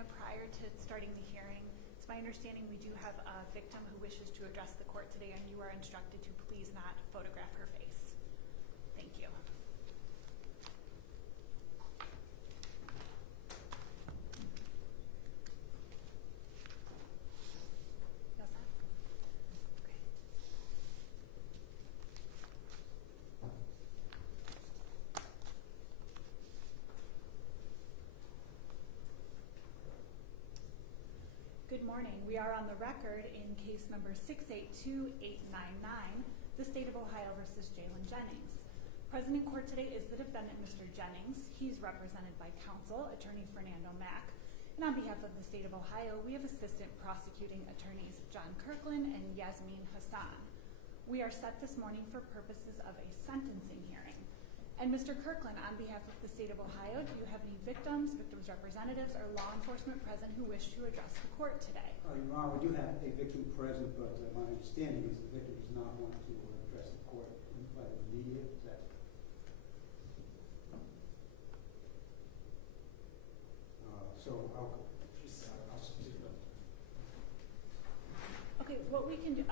media prior to starting the hearing. It's my understanding we do have a victim who wishes to address the court today, and you are instructed to please not photograph her face. Thank you. Good morning. We are on the record in case number 682899, the State of Ohio versus Jalen Jennings. Present in court today is the defendant, Mr. Jennings. He's represented by counsel, Attorney Fernando Mack. And on behalf of the State of Ohio, we have Assistant Prosecuting Attorneys John Kirkland and Yasmin Hassan. We are set this morning for purposes of a sentencing hearing. And Mr. Kirkland, on behalf of the State of Ohio, do you have any victims representatives, or law enforcement present who wish to address the court today? Your Honor, we do have a victim present, but my understanding is the victim does not want to address the court by the media. Is that Okay, what we can do,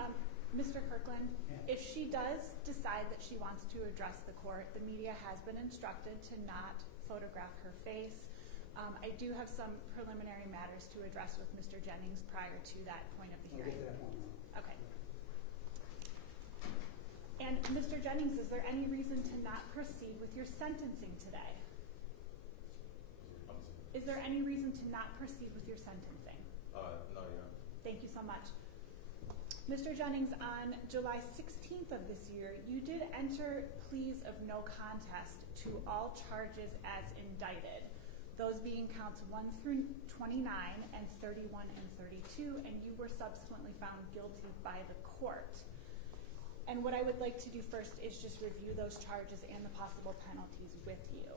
Mr. Kirkland, yeah. If she does decide that she wants to address the court, the media has been instructed to not photograph her face. I do have some preliminary matters to address with Mr. Jennings prior to that point of the hearing. I'll get that one. Okay. And Mr. Jennings, is there any reason to not proceed with your sentencing today? Is there any reason to not proceed with your sentencing? No, yeah. Thank you so much. Mr. Jennings, on July 16th of this year, you did enter pleas of no contest to all charges as indicted, those being counts 1 through 29 and 31 and 32, and you were subsequently found guilty by the court. And what I would like to do first is just review those charges and the possible penalties with you.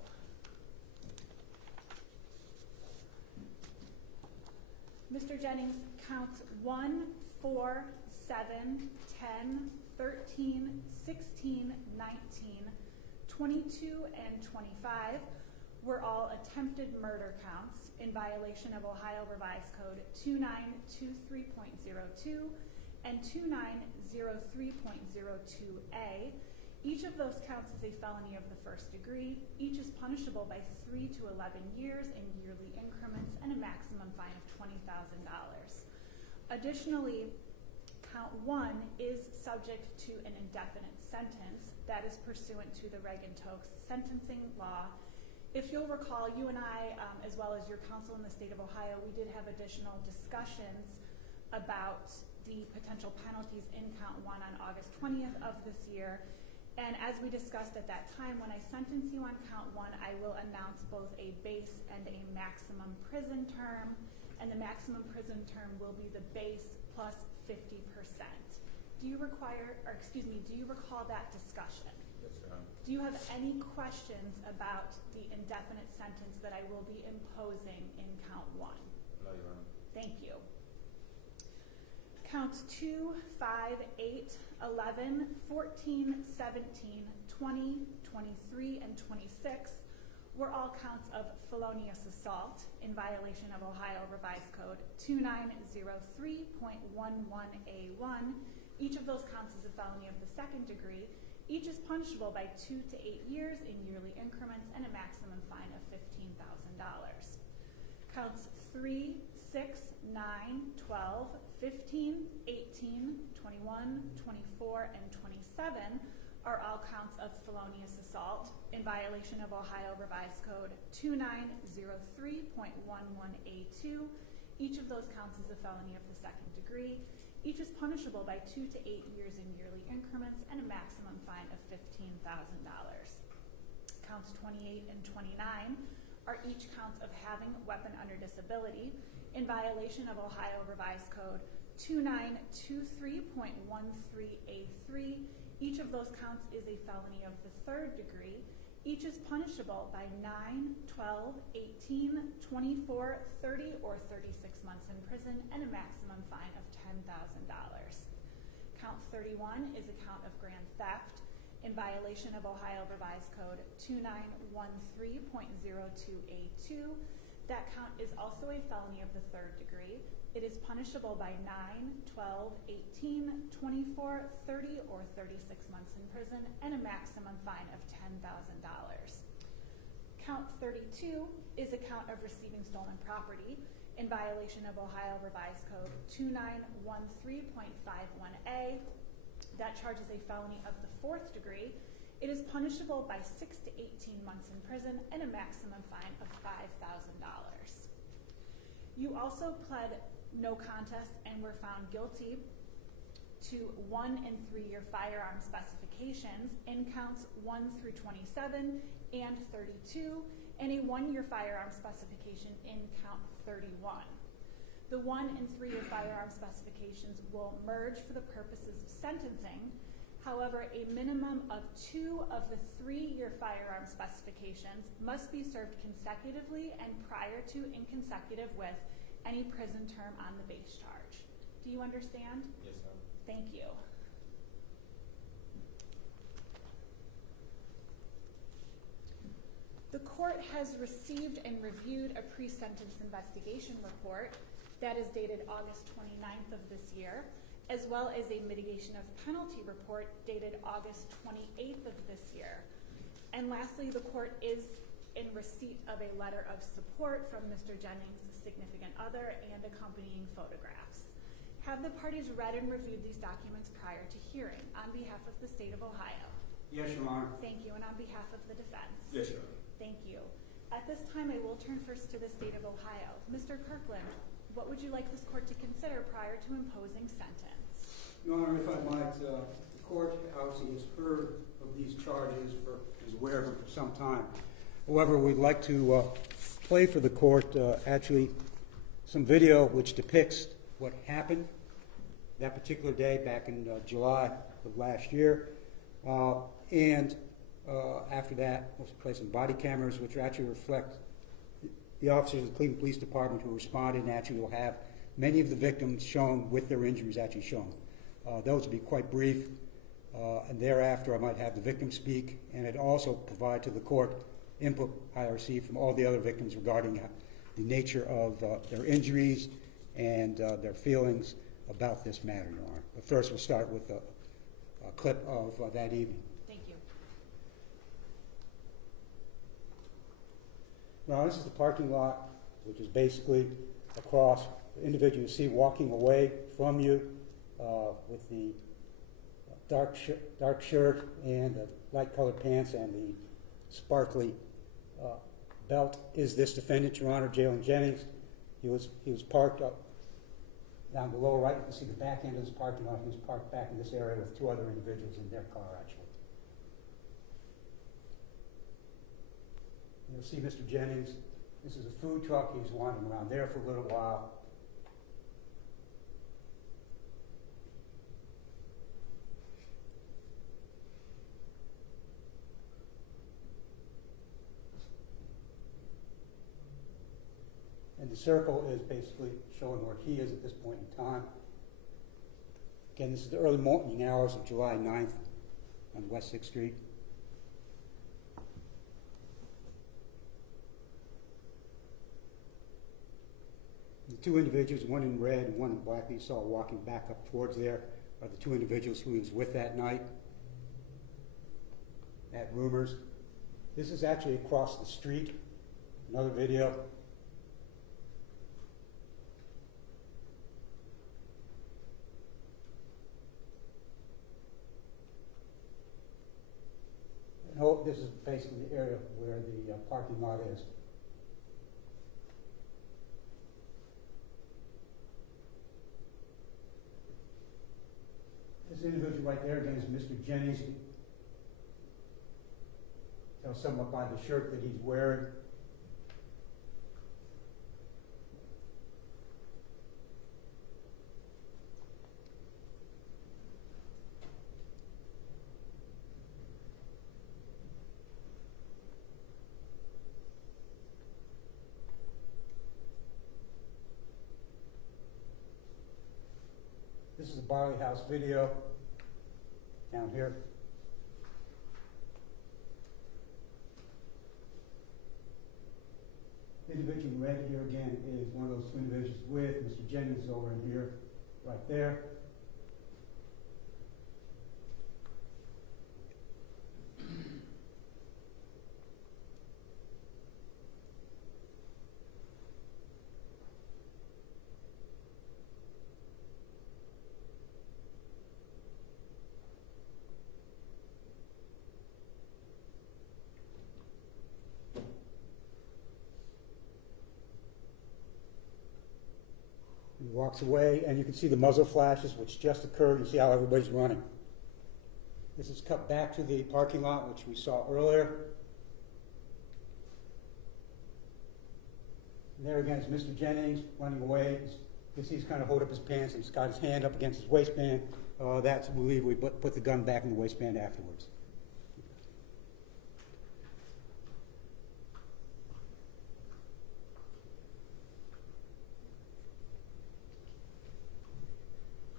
Mr. Jennings, counts 1, 4, 7, 10, 13, 16, 19, 22, and 25 were all attempted murder counts in violation of Ohio Revised Code 2923.02 and 2903.02a. Each of those counts is a felony of the first degree. Each is punishable by 3 to 11 years in yearly increments and a maximum fine of $20,000. Additionally, count 1 is subject to an indefinite sentence that is pursuant to the Reagan-Tokes sentencing law. If you'll recall, you and I, as well as your counsel in the state of Ohio, we did have additional discussions about the potential penalties in count 1 on August 20th of this year. And as we discussed at that time, when I sentence you on count 1, I will announce both a base and a maximum prison term. And the maximum prison term will be the base plus 50%. Do you recall that discussion? Yes, Your Honor. Do you have any questions about the indefinite sentence that I will be imposing in count 1? No, Your Honor. Thank you. Counts 2, 5, 8, 11, 14, 17, 20, 23, and 26 were all counts of felonious assault in violation of Ohio Revised Code 2903.11a1. Each of those counts is a felony of the second degree. Each is punishable by 2 to 8 years in yearly increments and a maximum fine of $15,000. Counts 3, 6, 9, 12, 15, 18, 21, 24, and 27 are all counts of felonious assault in violation of Ohio Revised Code 2903.11a2. Each of those counts is a felony of the second degree. Each is punishable by 2 to 8 years in yearly increments and a maximum fine of $15,000. Counts 28 and 29 are each counts of having a weapon under disability in violation of Ohio Revised Code 2923.13a3. Each of those counts is a felony of the third degree. Each is punishable by 9, 12, 18, 24, 30, or 36 months in prison and a maximum fine of $10,000. Count 31 is a count of grand theft in violation of Ohio Revised Code 2913.02a2. That count is also a felony of the third degree. It is punishable by 9, 12, 18, 24, 30, or 36 months in prison and a maximum fine of $10,000. Count 32 is a count of receiving stolen property in violation of Ohio Revised Code 2913.51A. That charges a felony of the fourth degree. It is punishable by 6 to 18 months in prison and a maximum fine of $5,000. You also pled no contest and were found guilty to 1 and 3 year firearm specifications in counts 1 through 27 and 32, and a 1 year firearm specification in count 31. The 1 and 3 year firearm specifications will merge for the purposes of sentencing. However, a minimum of 2 of the 3 year firearm specifications must be served consecutively and prior to and consecutive with any prison term on the base charge. Do you understand? Yes, ma'am. Thank you. The court has received and reviewed a pre-sentence investigation report that is dated August 29th of this year, as well as a mitigation of penalty report dated August 28th of this year. And lastly, the court is in receipt of a letter of support from Mr. Jennings' significant other and accompanying photographs. Have the parties read and reviewed these documents prior to hearing on behalf of the state of Ohio? Yes, Your Honor. Thank you. And on behalf of the defense? Yes, Your Honor. Thank you. At this time, I will turn first to the state of Ohio. Mr. Kirkland, what would you like this court to consider prior to imposing sentence? Your Honor, if I might, the court obviously has heard of these charges, is aware of them for some time. However, we'd like to play for the court actually some video which depicts what happened that particular day back in July of last year. And after that, we'll play some body cameras which actually reflect the officers of the Cleveland Police Department who responded, and actually will have many of the victims shown with their injuries actually shown. Those will be quite brief, and thereafter I might have the victim speak, and it also provide to the court input I received from all the other victims regarding the nature of their injuries and their feelings about this matter, Your Honor. But first we'll start with a clip of that evening. Thank you. Now, this is the parking lot, which is basically across the individual you see walking away from you with the dark shirt and the light-colored pants and the sparkly belt is this defendant, Your Honor, Jalen Jennings. He was parked up down below, right? You can see the back end of this parking lot. He was parked back in this area with 2 other individuals in their car, actually. You'll see Mr. Jennings. This is a food truck. He was wandering around there for a little while. And the circle is basically showing where he is at this point in time. Again, this is the early morning hours of July 9th on West 6th Street. The 2 individuals, one in red and one in black, that you saw walking back up towards there, are the 2 individuals who he was with that night at Rumors. This is actually across the street. Another video. This is basically the area where the parking lot is. This individual right there, again, is Mr. Jennings. Tell somewhat by the shirt that he's wearing. This is a Barley House video down here. The individual in red here again is one of those two individuals with Mr. Jennings over in here, right there. He walks away, and you can see the muzzle flashes, which just occurred. You see how everybody's running. This is cut back to the parking lot, which we saw earlier. And there again is Mr. Jennings running away. You see he's kind of hold up his pants, and he's got his hand up against his waistband. That's, we believe, we put the gun back in the waistband afterwards.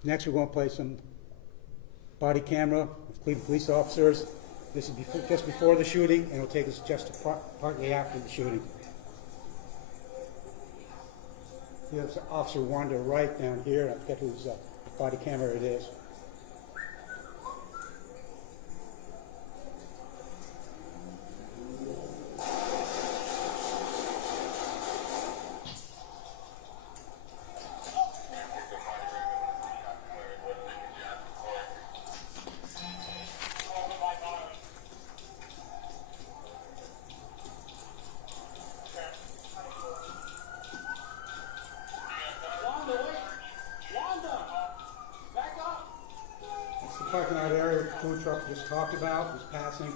Next, we're going to play some body camera of Cleveland police officers. This is just before the shooting, and it'll take us just partly after the shooting. Here's Officer Wanda right down here. I forget whose body camera it is. Parking lot area the food truck just talked about was passing.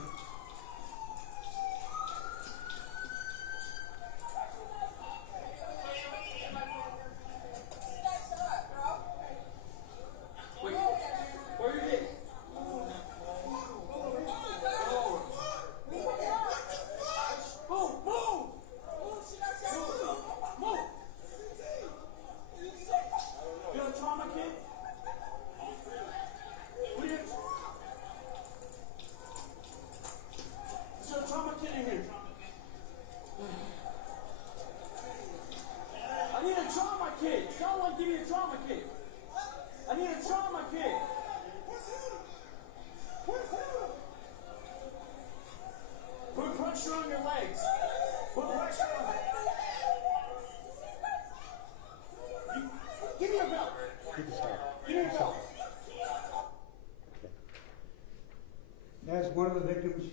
Give me a trauma kit. I need a trauma kit. Put pressure on your legs. Put pressure on it. Give me a belt. Give me a belt. As one of the victims,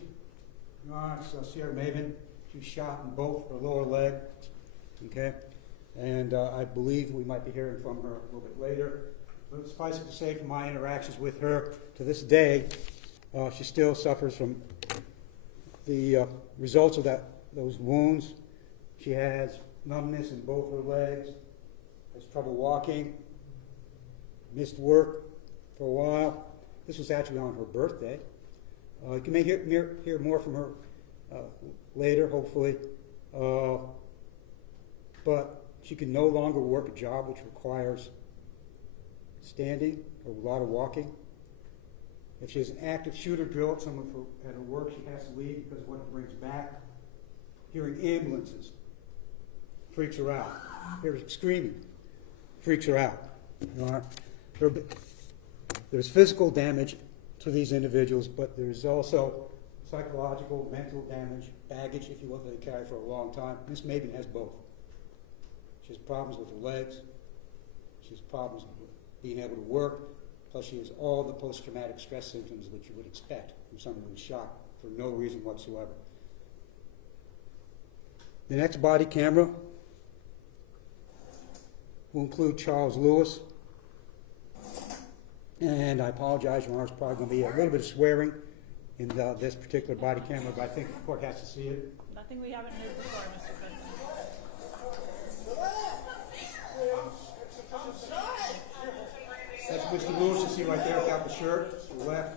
it's Sierra Maven. She was shot in both her lower leg. Okay. And I believe we might be hearing from her a little bit later. But suffice it to say, from my interactions with her to this day, she still suffers from the results of those wounds. She has numbness in both her legs, has trouble walking, missed work for a while. This was actually on her birthday. You may hear more from her later, hopefully. But she can no longer work a job which requires standing or a lot of walking. If she has an active shooter drill at her work, she has to leave because of what it brings back. Hearing ambulances freaks her out. Hearing screaming freaks her out. There's physical damage to these individuals, but there's also psychological, mental damage, baggage, if you will, that they carry for a long time. Miss Maven has both. She has problems with her legs. She has problems with being able to work. Plus, she has all the post-traumatic stress symptoms that you would expect from someone who's shot for no reason whatsoever. The next body camera will include Charles Lewis. And I apologize, Your Honor, there's probably going to be a little bit of swearing in this particular body camera, but I think the court has to see it. Nothing we haven't heard before, Mr. President. That's Mr. Lewis, you see right there without the shirt, to the left.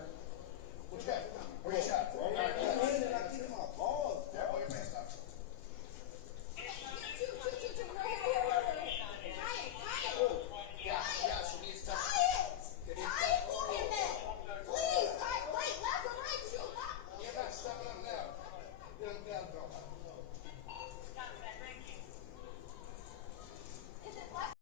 What's that?